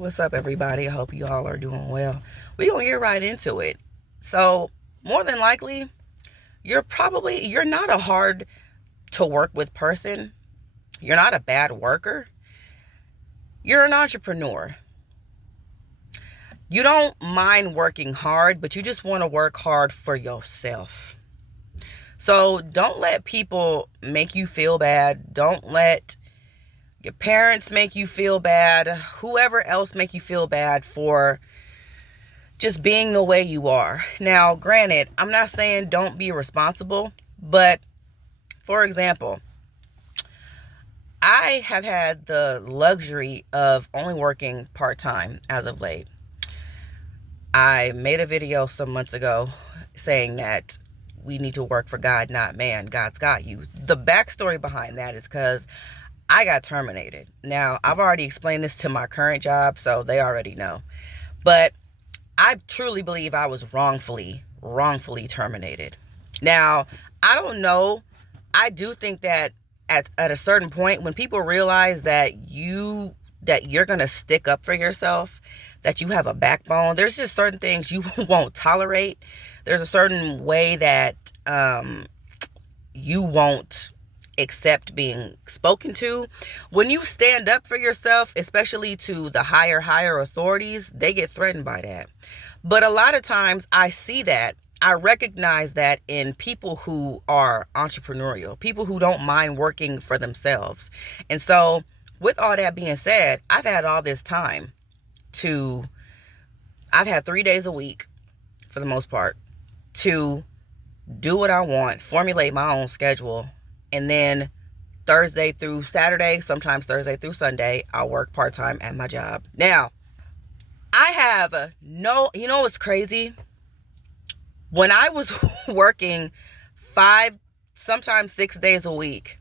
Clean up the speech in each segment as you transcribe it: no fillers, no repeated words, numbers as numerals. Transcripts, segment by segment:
What's up, everybody? I hope you all are doing well. We're going to get right into it. So, more than likely, you're not a hard to work with person. You're not a bad worker. You're an entrepreneur. You don't mind working hard, but you just want to work hard for yourself. So, don't let people make you feel bad. Don't let your parents make you feel bad. Whoever else make you feel bad for just being the way you are. Now, granted, I'm not saying don't be responsible, but for example, I have had the luxury of only working part-time as of late. I made a video some months ago saying that we need to work for God, not man. God's got you. The backstory behind that is because I got terminated. Now, I've already explained this to my current job, so they already know. But I truly believe I was wrongfully terminated. Now, I don't know. I do think that at a certain point, when people realize that you're going to stick up for yourself, that you have a backbone, there's just certain things you won't tolerate. There's a certain way that you won't accept being spoken to. When you stand up for yourself, especially to the higher authorities, they get threatened by that. But a lot of times I see that, I recognize that in people who are entrepreneurial, people who don't mind working for themselves. And so with all that being said, I've had all this time I've had 3 days a week for the most part to do what I want, formulate my own schedule. And then Thursday through Saturday, sometimes Thursday through Sunday, I'll work part-time at my job. Now, I have you know what's crazy? When I was working 5, sometimes 6 days a week,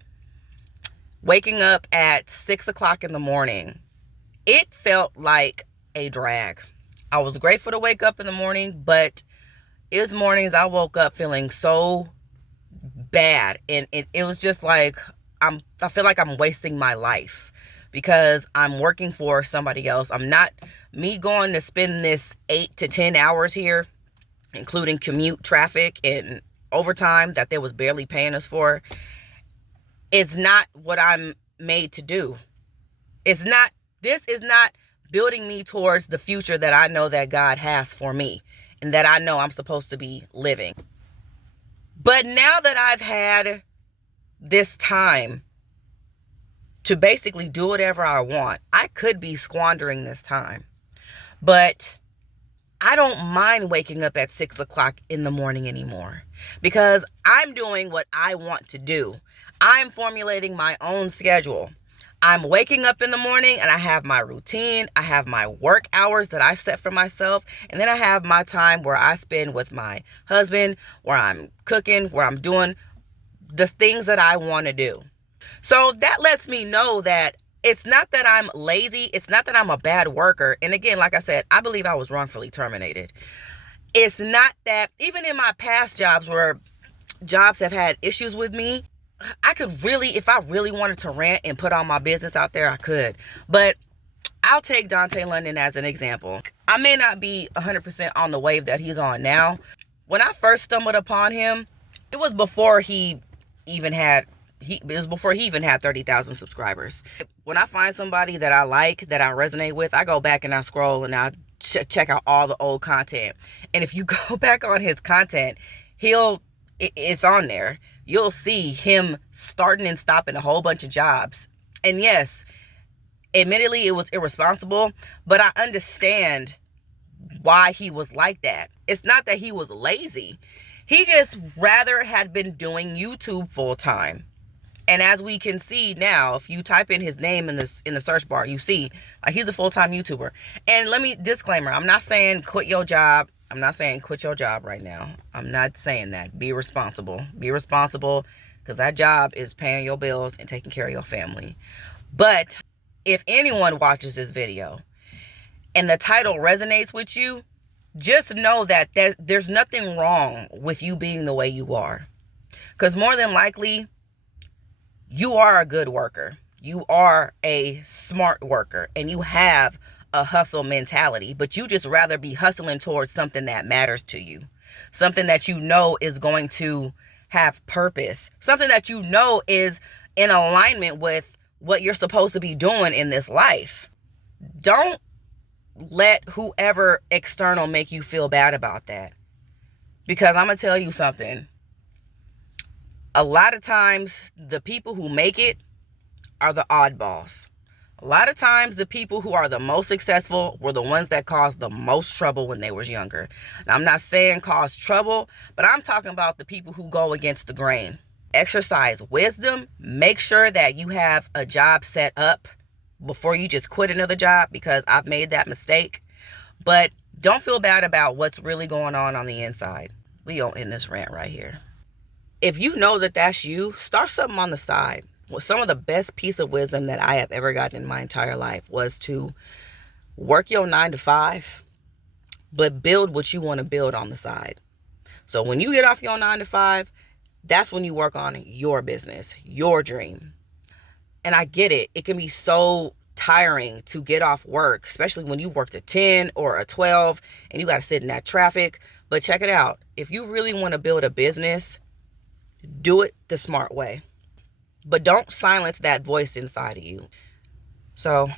waking up at 6 o'clock in the morning, it felt like a drag. I was grateful to wake up in the morning, but it was mornings I woke up feeling so bad, and it was just like I feel like I'm wasting my life because I'm working for somebody else. I'm not me going to spend this 8 to 10 hours here, including commute, traffic, and overtime that they was barely paying us for. It's not what I'm made to do. This is not building me towards the future that I know that God has for me and that I know I'm supposed to be living. But now that I've had this time to basically do whatever I want, I could be squandering this time. But I don't mind waking up at 6 o'clock in the morning anymore because I'm doing what I want to do. I'm formulating my own schedule. I'm waking up in the morning and I have my routine. I have my work hours that I set for myself. And then I have my time where I spend with my husband, where I'm cooking, where I'm doing the things that I want to do. So that lets me know that it's not that I'm lazy. It's not that I'm a bad worker. And again, like I said, I believe I was wrongfully terminated. It's not that even in my past jobs where jobs have had issues with me, I could really, if I really wanted to rant and put all my business out there, I could. But I'll take Dante London as an example. I may not be 100% on the wave that he's on now. When I first stumbled upon him, it was before he even had 30,000 subscribers. When I find somebody that I like, that I resonate with, I go back and I scroll and I check out all the old content. And if you go back on his content, it's on there. You'll see him starting and stopping a whole bunch of jobs. And yes, admittedly, it was irresponsible, but I understand why he was like that. It's not that he was lazy. He just rather had been doing YouTube full time. And as we can see now, if you type in his name in the search bar, you see like he's a full-time YouTuber. And let me disclaimer, I'm not saying quit your job. I'm not saying quit your job right now. I'm not saying that. Be responsible. Be responsible because that job is paying your bills and taking care of your family. But if anyone watches this video and the title resonates with you, just know that there's nothing wrong with you being the way you are. Because more than likely, you are a good worker. You are a smart worker and you have a hustle mentality, but you just rather be hustling towards something that matters to you, something that you know is going to have purpose, something that you know is in alignment with what you're supposed to be doing in this life. Don't let whoever external make you feel bad about that. Because I'm going to tell you something. A lot of times, the people who make it are the oddballs. A lot of times, the people who are the most successful were the ones that caused the most trouble when they was younger. And I'm not saying cause trouble, but I'm talking about the people who go against the grain. Exercise wisdom. Make sure that you have a job set up before you just quit another job, because I've made that mistake. But don't feel bad about what's really going on the inside. We don't end this rant right here. If you know that that's you, start something on the side. Well, some of the best piece of wisdom that I have ever gotten in my entire life was to work your 9 to 5, but build what you want to build on the side. So when you get off your 9 to 5, that's when you work on your business, your dream. And I get it. It can be so tiring to get off work, especially when you worked a 10 or a 12 and you got to sit in that traffic. But check it out. If you really want to build a business, do it the smart way. But don't silence that voice inside of you. So,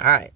all right.